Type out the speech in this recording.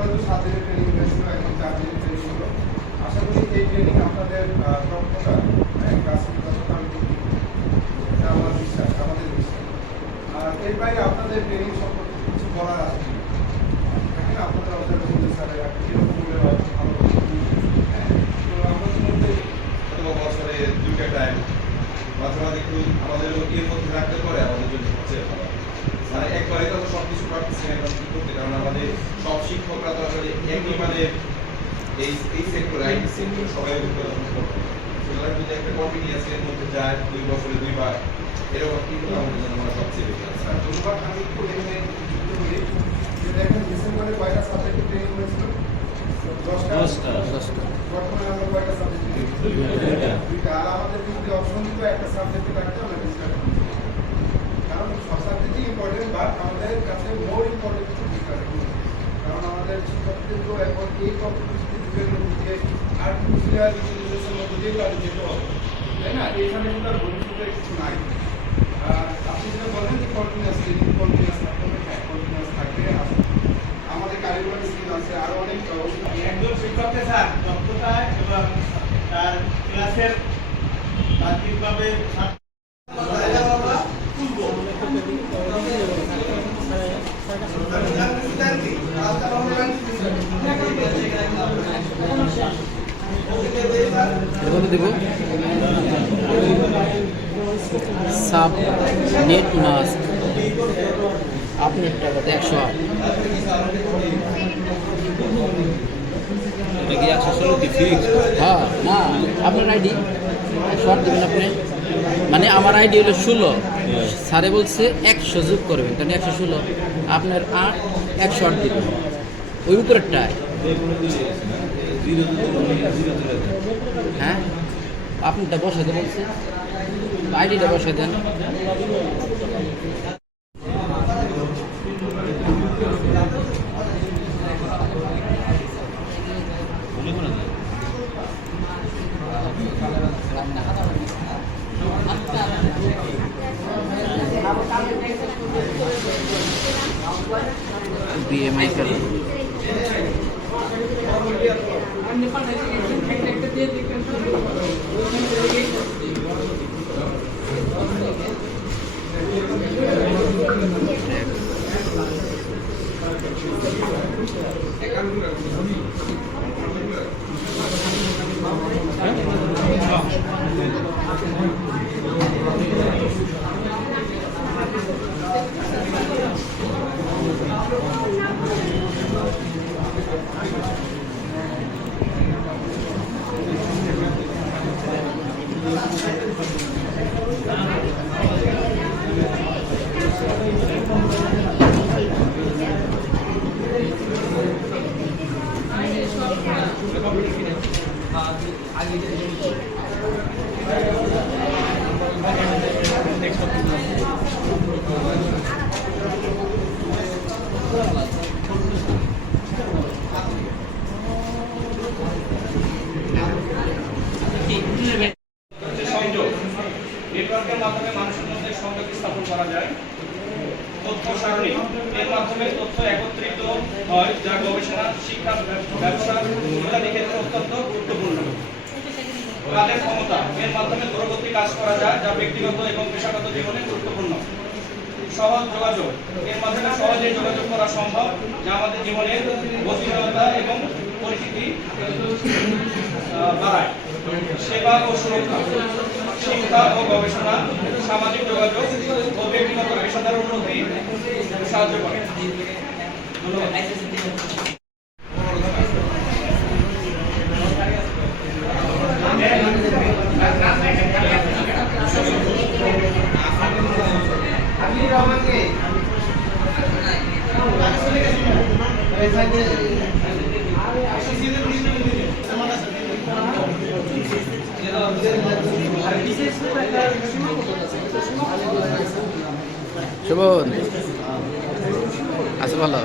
তো 7 দিনের ট্রেনিং হয়েছিল, এখন 4 দিনের ট্রেনিং হলো। আশা করি এই ট্রেনিং আপনাদের দক্ষতা, কাজের দক্ষতা এটা আমার বিশ্বাস, আমাদের বিশ্বাস। আর এর বাইরে আপনাদের ট্রেনিং সম্পর্কে কিছু বলার আছে দেখেন আপনাদের অবজারভেশন স্যারের কিরকম করে ভালো। তো আমাদের মধ্যে অথবা বছরে 2টা টাইম মাঝে মাঝে একটু আমাদের এর মধ্যে রাখতে পারে আমাদের জন্য সবচেয়ে ভালো। মানে একবারে তো সব কিছু পারতেছি না এখন কি করতে, কারণ আমাদের সব শিক্ষকরা তো আসলে একই মানে এই সেক্টর আইটি সেক্টর সবাই উৎপাদন করতে, সুতরাং যদি একটা কন্টিনিউয়াস এর মধ্যে যায় 2 বছরে 2 বার এরকম কিন্তু আমাদের জন্য মানে সবচেয়ে বেশি। স্যার ধন্যবাদ। আমি একটু এখানে যুক্ত করি যে দেখেন ডিসেম্বরে কয়টা সাবজেক্টে ট্রেনিং হয়েছিল? 10টা। বর্তমানে আমরা কয়টা সাবজেক্ট ট্রেনিং? 2টা। আর আমাদের যদি অপশন দিত একটা সাবজেক্টে থাকতে আমরা ডিসকাস করতাম, কারণ সব সাবজেক্টই ইম্পর্টেন্ট, বাট আমাদের কাছে মোর ইম্পর্টেন্ট হচ্ছে ডিসকাস। কারণ আমাদের শিক্ষকদের তো এখন এই কম্পিটিশন যুগের মধ্যে আর্টিফিশিয়াল ইন্টেলিজেন্সের মধ্যে দিয়ে তাদের যেতে হবে, তাই না? এখানে কিন্তু আর ভবিষ্যতে কিছু নাই। আপনি যেটা বলেন যে কন্টিনিউয়াস ট্রেনিং, কন্টিনিউয়াস থাকতে হবে, হ্যাঁ কন্টিনিউয়াস থাকবে। আমাদের কারিগরি স্কিল আছে, আরো অনেক একজন শিক্ষককে স্যার দক্ষতা এবং তার ক্লাসের বাহ্যিকভাবে দেব সাব নেট মাস্ক আপনার টাকাতে 108। এটা কি 116 কি ফিক্স? হ্যাঁ, না আপনার আইডি 108 দেবেন আপনি। মানে আমার আইডি হলো 16, স্যারে বলছে 100 যোগ করবেন, কারণ 116 আপনার 8 108 দেবেন ওই উপরেরটায়। হ্যাঁ আপনারটা বসাতে বলছে, আইডিটা বসাই দেন। BMI करो নেটওয়ার্কের মাধ্যমে মানুষের মধ্যে সংযোগ স্থাপন করা যায়। তথ্য সারণী এর মাধ্যমে তথ্য একত্রিত হয়, যা গবেষণা, শিক্ষা, ব্যবসা ইত্যাদি ক্ষেত্রে অত্যন্ত গুরুত্বপূর্ণ। কাজের ক্ষমতা এর মাধ্যমে দূরবর্তী কাজ করা যায়, যা ব্যক্তিগত এবং পেশাগত জীবনে গুরুত্বপূর্ণ। সহজ যোগাযোগ এর মাধ্যমে সহজেই যোগাযোগ করা সম্ভব, যা আমাদের জীবনের গতিশীলতা এবং পরিচিতি বাড়ায়। সেবা ও সুরক্ষা শিক্ষা ও গবেষণা, সামাজিক যোগাযোগ ও ব্যক্তিগত পেশাদার উন্নতি সাহায্য করে। শোভন আছে ভালো।